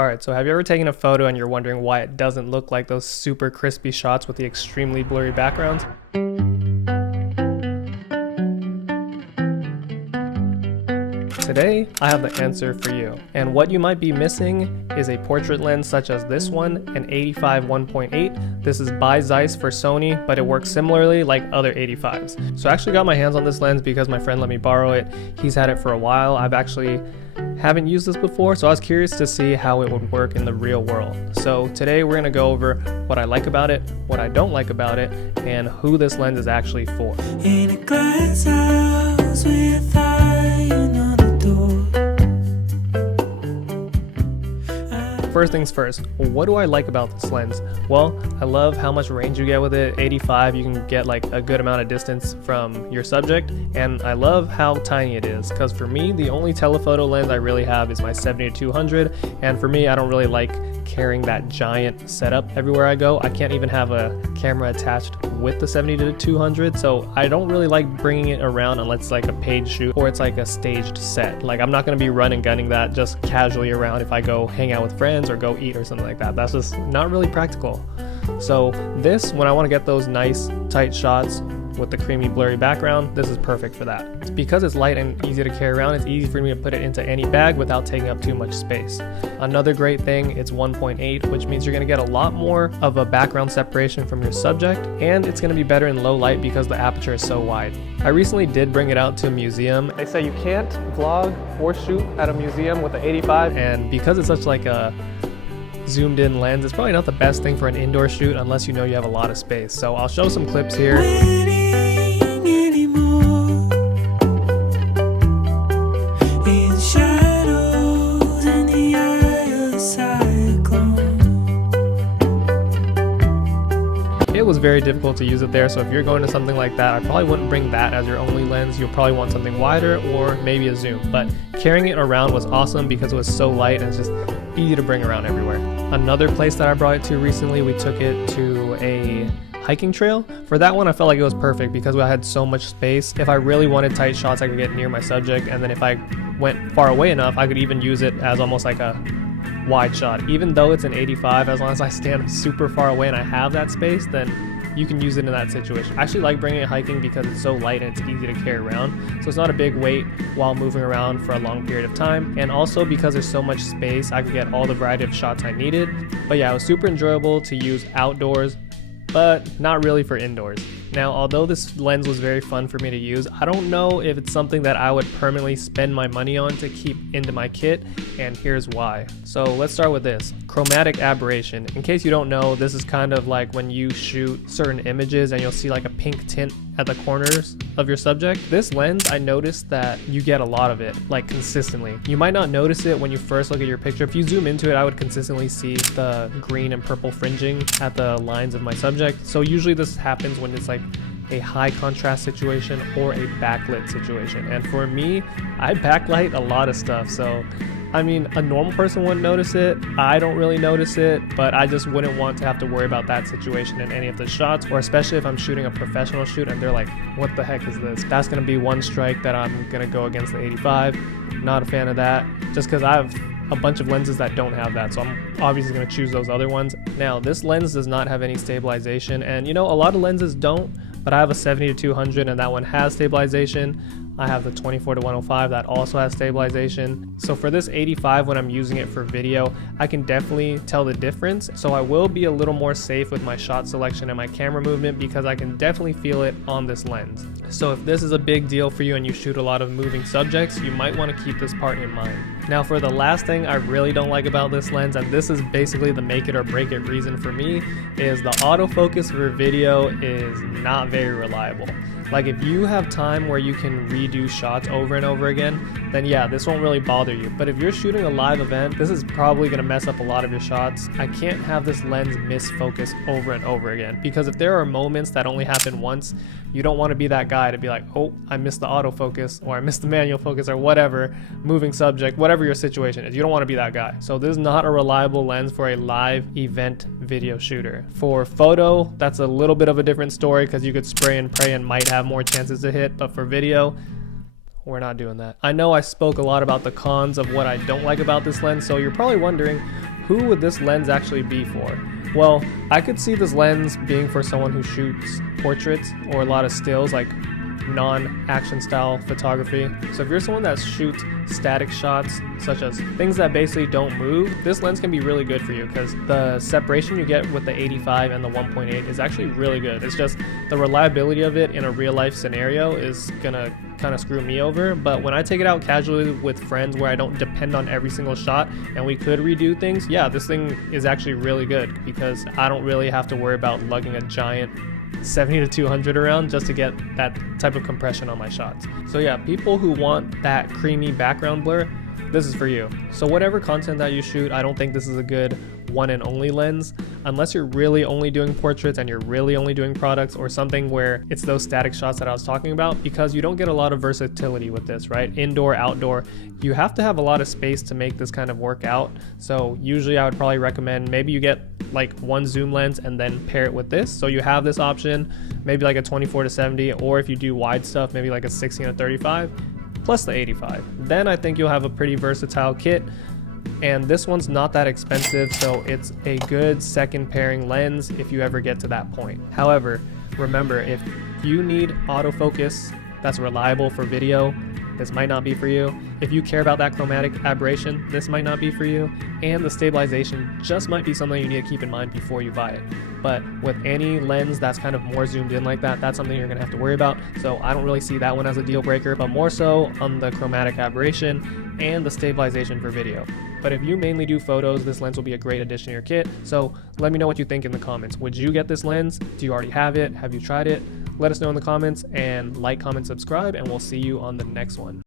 Alright, so have you ever taken a photo and you're wondering why it doesn't look like those super crispy shots with the extremely blurry backgrounds? Today, I have the answer for you. And what you might be missing is a portrait lens such as this one, an 85 1.8. This is by Zeiss for Sony, but it works similarly like other 85s. So I actually got my hands on this lens because my friend let me borrow it. He's had it for a while. I've actually haven't used this before, so I was curious to see how it would work in the real world. So today we're going to go over what I like about it, what I don't like about it, and who this lens is actually for. In a glass house with First things first, what do I like about this lens? Well, I love how much range you get with it. 85, you can get like a good amount of distance from your subject, and I love how tiny it is, because for me, the only telephoto lens I really have is my 70-200, and for me, I don't really like carrying that giant setup everywhere I go. I can't even have a camera attached with the 70-200, so I don't really like bringing it around unless it's like a paid shoot or it's like a staged set. Like, I'm not going to be run and gunning that just casually around if I go hang out with friends or go eat or something like that. That's just not really practical. So this, when I want to get those nice tight shots with the creamy blurry background, this is perfect for that. Because it's light and easy to carry around, it's easy for me to put it into any bag without taking up too much space. Another great thing, it's 1.8, which means you're going to get a lot more of a background separation from your subject, and it's going to be better in low light because the aperture is so wide. I recently did bring it out to a museum. They say you can't vlog or shoot at a museum with the 85, and because it's such like a zoomed in lens, it's probably not the best thing for an indoor shoot unless you know you have a lot of space. So I'll show some clips here. It was very difficult to use it there, so if you're going to something like that, I probably wouldn't bring that as your only lens. You'll probably want something wider or maybe a zoom, but carrying it around was awesome because it was so light and it's just easy to bring around everywhere. Another place that I brought it to recently, we took it to a hiking trail. For that one, I felt like it was perfect because I had so much space. If I really wanted tight shots, I could get near my subject, and then if I went far away enough, I could even use it as almost like a wide shot. Even though it's an 85, as long as I stand super far away and I have that space, then you can use it in that situation. I actually like bringing it hiking because it's so light and it's easy to carry around, so it's not a big weight while moving around for a long period of time, and also because there's so much space, I could get all the variety of shots I needed. But yeah, it was super enjoyable to use outdoors, but not really for indoors. Now, although this lens was very fun for me to use, I don't know if it's something that I would permanently spend my money on to keep into my kit, and here's why. So let's start with this. Chromatic aberration. In case you don't know, this is kind of like when you shoot certain images and you'll see like a pink tint at the corners of your subject. This lens, I noticed that you get a lot of it, like consistently. You might not notice it when you first look at your picture. If you zoom into it, I would consistently see the green and purple fringing at the lines of my subject. So usually this happens when it's like a high contrast situation or a backlit situation. And for me, I backlight a lot of stuff. So I mean, a normal person wouldn't notice it. I don't really notice it, but I just wouldn't want to have to worry about that situation in any of the shots, or especially if I'm shooting a professional shoot and they're like, what the heck is this? That's going to be one strike that I'm going to go against the 85. Not a fan of that, just because I have a bunch of lenses that don't have that, so I'm obviously going to choose those other ones. Now, this lens does not have any stabilization, and you know, a lot of lenses don't, but I have a 70-200 and that one has stabilization. I have the 24-105 that also has stabilization. So for this 85, when I'm using it for video, I can definitely tell the difference. So I will be a little more safe with my shot selection and my camera movement because I can definitely feel it on this lens. So if this is a big deal for you and you shoot a lot of moving subjects, you might want to keep this part in mind. Now for the last thing I really don't like about this lens, and this is basically the make it or break it reason for me, is the autofocus for video is not very reliable. Like, if you have time where you can redo shots over and over again, then yeah, this won't really bother you. But if you're shooting a live event, this is probably going to mess up a lot of your shots. I can't have this lens miss focus over and over again, because if there are moments that only happen once, you don't want to be that guy to be like, oh, I missed the autofocus, or I missed the manual focus, or whatever, moving subject, whatever your situation is. You don't want to be that guy. So this is not a reliable lens for a live event video shooter. For photo, that's a little bit of a different story because you could spray and pray and might have more chances to hit, but for video, we're not doing that. I know I spoke a lot about the cons of what I don't like about this lens, so you're probably wondering, who would this lens actually be for? Well, I could see this lens being for someone who shoots portraits or a lot of stills, like non-action style photography. So if you're someone that shoots static shots, such as things that basically don't move, this lens can be really good for you because the separation you get with the 85 and the 1.8 is actually really good. It's just the reliability of it in a real life scenario is gonna kind of screw me over, but when I take it out casually with friends where I don't depend on every single shot and we could redo things, yeah, this thing is actually really good because I don't really have to worry about lugging a giant 70 to 200 around just to get that type of compression on my shots. So yeah, people who want that creamy background blur, this is for you. So whatever content that you shoot, I don't think this is a good one and only lens unless you're really only doing portraits and you're really only doing products or something where it's those static shots that I was talking about, because you don't get a lot of versatility with this, right? Indoor, outdoor, you have to have a lot of space to make this kind of work out. So usually I would probably recommend maybe you get like one zoom lens and then pair it with this, so you have this option, maybe like a 24 to 70, or if you do wide stuff, maybe like a 16 to 35 plus the 85. Then I think you'll have a pretty versatile kit. And this one's not that expensive, so it's a good second pairing lens if you ever get to that point. However, remember, if you need autofocus that's reliable for video, this might not be for you. If you care about that chromatic aberration, this might not be for you. And the stabilization just might be something you need to keep in mind before you buy it. But with any lens that's kind of more zoomed in like that, that's something you're gonna have to worry about. So I don't really see that one as a deal breaker, but more so on the chromatic aberration and the stabilization for video. But if you mainly do photos, this lens will be a great addition to your kit. So let me know what you think in the comments. Would you get this lens? Do you already have it? Have you tried it? Let us know in the comments, and like, comment, subscribe, and we'll see you on the next one.